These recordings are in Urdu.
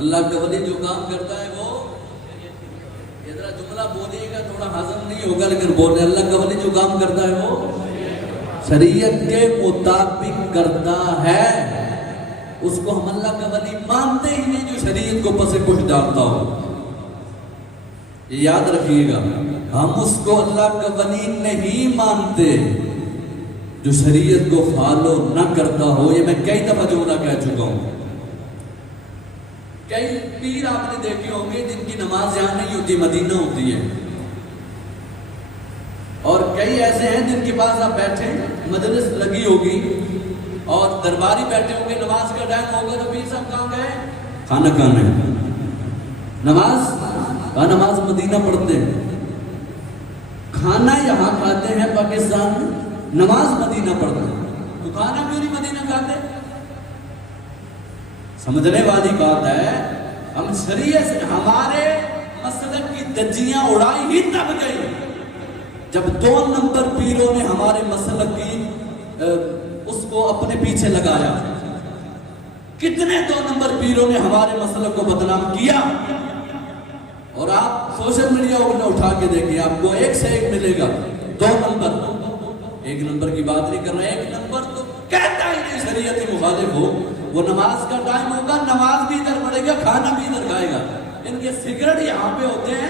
اللہ کا ولی جو کام کرتا ہے وہ یہ ذرا جملہ بولیے گا تھوڑا ہضم نہیں ہوگا لیکن بولے اللہ کا ولی جو کام کرتا ہے وہ شریعت کے مطابق کرتا ہے. اس کو ہم اللہ کا ولی مانتے ہی نہیں جو شریعت کو پس پش ڈالتا ہو. یہ یاد رکھیے گا ہم اس کو اللہ کا ولی نہیں مانتے جو شریعت کو فالو نہ کرتا ہو. یہ میں کئی دفعہ جملہ کہہ چکا ہوں. کئی پیر آپ نے دیکھے ہوں گے جن کی نماز یہاں نہیں ہوتی مدینہ ہوتی ہے, اور کئی ایسے ہیں جن کے پاس آپ بیٹھے مجلس لگی ہوگی اور درباری بیٹھے ہوں گے, نماز کا ٹائم ہوگا تو پیر صاحب کہاں گئے؟ کھانا کھانا ہے. نماز مدینہ پڑھتے ہیں, کھانا یہاں کھاتے ہیں پاکستان میں, نماز مدینہ پڑھتے ہیں. تو کھانا کیوں نہیں مدینہ کھاتے؟ سمجھنے والی بات ہے. ہم شریعت سے ہمارے مسلک کی دجیاں اڑائی ہی تب گئی جب 2 نمبر پیروں نے ہمارے مسلک کی اس کو اپنے پیچھے لگایا. کتنے 2 نمبر پیروں نے ہمارے مسلک کو بدنام کیا. اور آپ سوشل میڈیا اٹھا کے دیکھیں آپ کو ایک سے ایک ملے گا 2 نمبر. 1 نمبر کی بات نہیں کر رہے, 1 نمبر تو کہتا ہی نہیں شریعتی مخالف ہو. وہ نماز کا ٹائم ہوگا, نماز بھی ادھر پڑے گا, کھانا بھی ادھر کھائے گا. ان کے سگریٹ یہاں پہ ہوتے ہیں,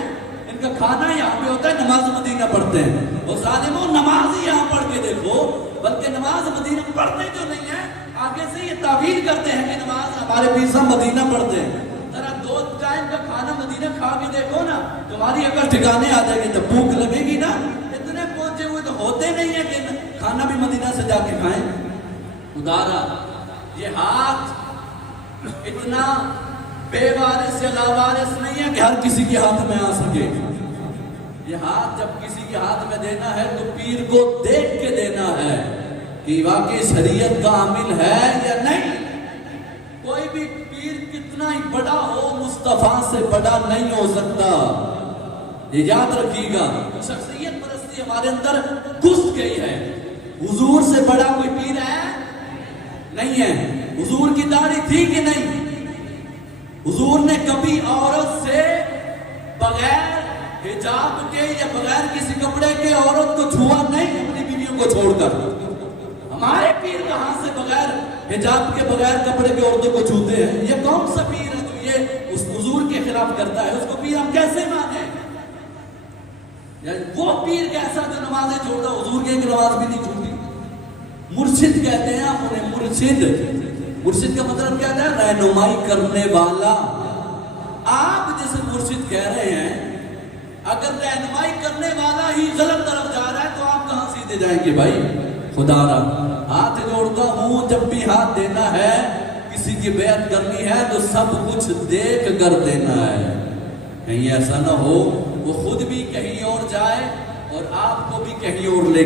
ان کا کھانا یہاں پہ ہوتا ہے, نماز مدینہ پڑھتے ہیں. وہ ظالموں نماز ہی یہاں پڑھ کے دیکھو, بلکہ نماز مدینہ پڑھتے جو نہیں ہے آگے سے یہ تعویل کرتے ہیں کہ نماز ہمارے پیسہ مدینہ پڑھتے ہیں. ذرا 2 ٹائم کا کھانا مدینہ کھا کے دیکھو نا, تمہاری اگر ٹھکانے آ جائے گی جب بھوک لگے گی نا. اتنے پہنچے ہوئے تو ہوتے نہیں ہیں کہ کھانا بھی مدینہ سے جا کے کھائیں. ادارا یہ ہاتھ اتنا بے وارث یا لاوارث نہیں ہے کہ ہر کسی کے ہاتھ میں آ سکے. یہ ہاتھ جب کسی کے ہاتھ میں دینا ہے تو پیر کو دیکھ کے دینا ہے کہ واقعی شریعت کا عامل ہے یا نہیں. کوئی بھی پیر کتنا ہی بڑا ہو مصطفیٰ سے بڑا نہیں ہو سکتا. یہ یاد رکھیے گا. شخصیت پرستی ہمارے اندر گھس گئی ہے. حضور سے بڑا کوئی پیر ہے نہیں ہے. حضور کی داڑھی تھی کہ نہیں؟ حضور نے کبھی عورت سے بغیر حجاب کے یا بغیر کسی کپڑے کے عورت کو چھوا نہیں اپنی بیویوں کو چھوڑ کر. ہمارے پیر کہاں سے بغیر حجاب کے بغیر کپڑے کے عورتوں کو چھوتے ہیں؟ یہ کون سا پیر ہے جو یہ اس حضور کے خلاف کرتا ہے؟ اس کو پیر ہم کیسے مانیں؟ وہ پیر کیسا جو نمازیں چھوڑتا, حضور کی ایک نماز بھی نہیں چھوڑتی. مرشد کہتے ہیں آپ انہیں, مرشد. مرشد کا مطلب کیا ہے؟ رہنمائی کرنے والا. آپ جسے مرشد کہہ رہے ہیں, اگر رہنمائی کرنے والا ہی غلط طرف جا رہا ہے تو آپ کہاں سیدھے جائیں گے بھائی؟ خدا را ہاتھ جوڑتا ہوں, جب بھی ہاتھ دینا ہے کسی کی بیعت کرنی ہے تو سب کچھ دیکھ کر دینا ہے. کہیں ایسا نہ ہو وہ خود بھی کہیں اور جائے اور آپ کو بھی کہیں اور لے